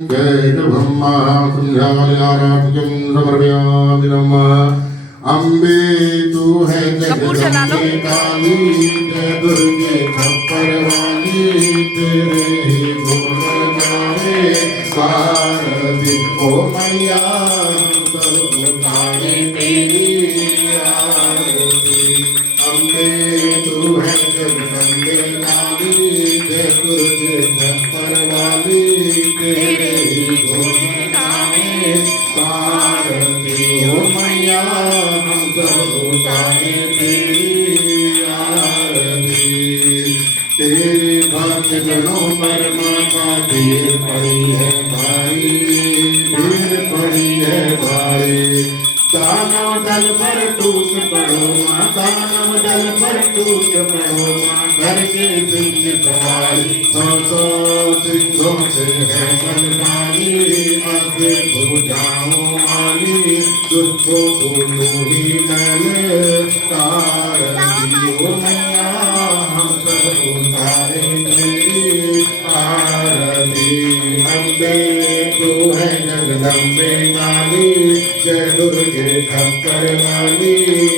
जय ब्रह्मा संध्यावलियाराध्यं समर्पयामि नमः। अम्बे तू है जगदम्बे काली, जय दुर्गे खप्पर वाली, तेरे ही गुण गाए भारती। ओ मैया सब उतारे तेरी आरती। अम्बे तू है जगदम्बे काली, जय दुर्गे खप्पर वाली, तेरे ही गुण गाए भारती। ओ मैया हम सब उतारे तेरी आरती। तेरे भक्त जनों पर माता ढेर पड़ी है भाई, ढेर पड़ी है भाई। दानव दल पर टूट पड़ो माँ, दानव दल पर टूट पड़ो माँ, करके सिंह सवारी। सौ सिंहों से है बलवानी, आगे भुजाओं वाली, दुष्टों को तू ही ले तारती। ओ मैया हम सब उतारे तेरी आरती। अम्बे तू है जगदम्बे काली, जय दुर्गे खप्पर वाली,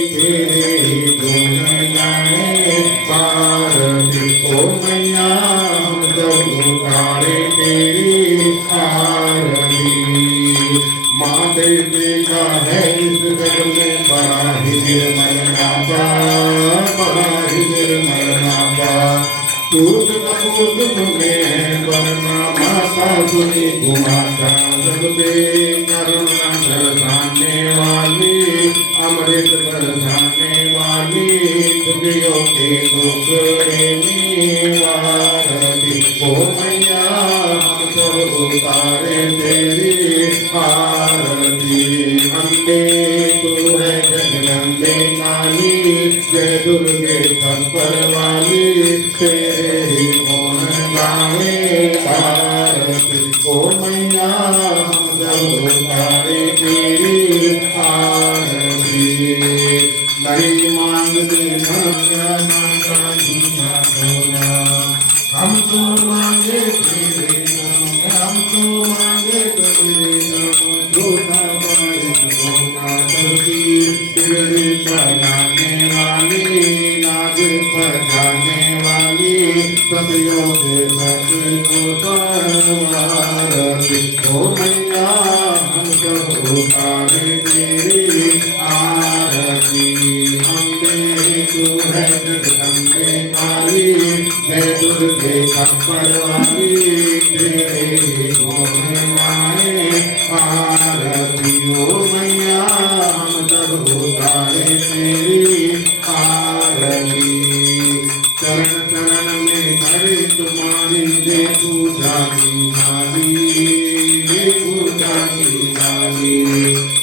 तेरे ही गुण गाए भारती। ओ मैया हम सब उतारे तेरी आरती। माँ देवी का है इस जग में बड़ा ही निर्मल नापा, बड़ा ही निर्मल नापा। दूध कपूर तुम्हें है वरना माता सुनी गुमाता, जगदे करुणा बरसाने वाली, अमृत बरसाने वाली, दुखियों के दुख निवारती। ओ मैया हम सब उतारे तेरी आरती। अम्बे तू है जगदम्बे काली, जय दुर्गे खप्पर वाली, तेरे ही गुण गाए भारती। ओ मैया हम सब उतारे तेरी आरती। नहीं मांगते माता जीना सोना, हम तो मांगे तेरे नाम, हम तो मांगे तेरे नाम। झूठा बारिश होना करती, तेरे बनाने वाली, नाज पहचाने वाली, सदियों से भक्ति को संवारती। ओ मैया हम सब उतारे तेरी आरती। अम्बे तू है जगदम्बे काली, जय दुर्गे खप्पर वाली, तेरे ही गुण गाए भारती। ओ मैया हम सब उतारे तेरी आरती। चरण चरण में खड़े तुम्हारी, दे पूजा की थाली, दे पूजा की थाली।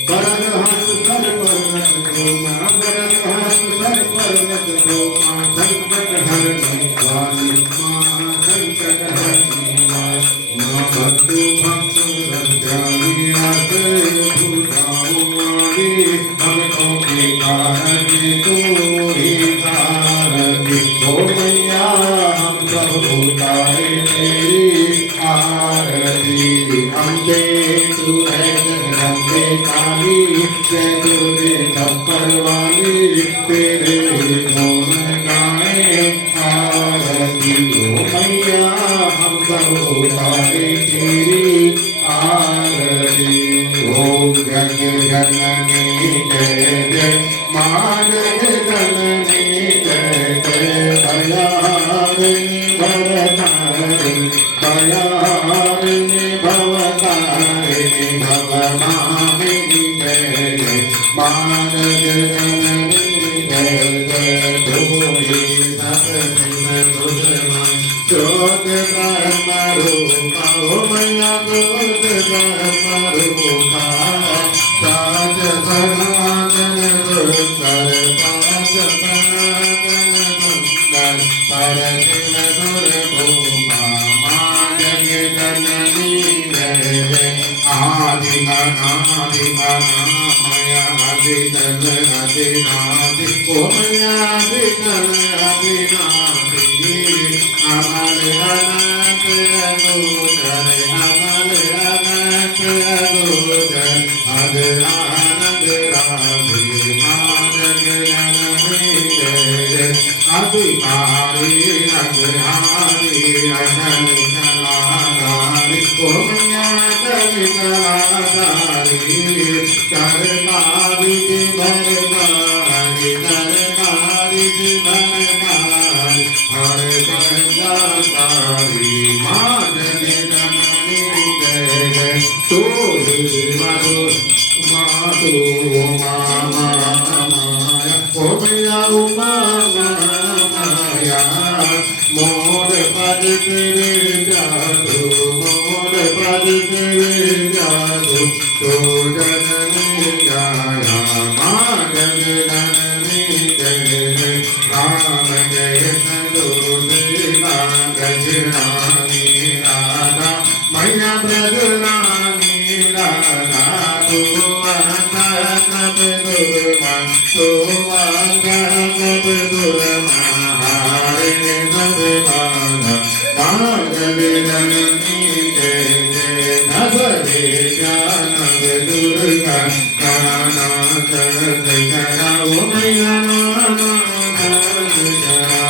वरद हाथ सर पर रख दो माँ, वरद हाथ सर पर रख दो माँ, संकट हरने वाली माँ, संकट हरने वाली माँ। भक्तु भक्त रत्याली आश्रय भुजाओं वाली, भक्तों के कारण तू ही भारती। ओ मैया हम सब उतारे तेरी आरती। अम्बे तू है जगदम्बे काली, जय दुर्गे खप्पर वाली, तेरे ही गुण गाए भारती। ओ मैया हम सब उतारे तेरी आरती। ओम जग जननी जय जय, माँ जगदननी जय जय। भयारिणी भवतारिणी, भयारिणी भवतारिणी, भवनामिनी जय जय। माँ जगदननी जय जय। धूली सतसिन सुषमा, ज्योत ब्रह्म रूपा। ओ मैया ज्योत ब्रह्म रूपा, साज सनातन सुंदर, साज सनातन सुंदर, परदिन दुर्भूमा। माँ जगदननी जय जय। आदि अनादि अनामय, अधितन अधिनादि। ओ मैया अधितन अधिनादि, अमर अनंत अनूठर, अमर मैया कविताधारी करतारी भरतारी करतारी भरतारी हर करतारी माँ जय जननी जय जय तू मधु माधु मामा माया ओ मैया उमा माया मोर पद तेरे जादू मोर पद तेरे जादू तो जननी जाया माँ जय जननी जय जय राम जय सदो देवा गजरानी राधा मैया ब्रजरानी राधा तू अंगनब दुर्मा तू अंगनब दुर्मा हारे नर्मदा मांगल्य जननी जय जय नभरे जानव दुर्गा काना करत कराओ मैया नाम जरा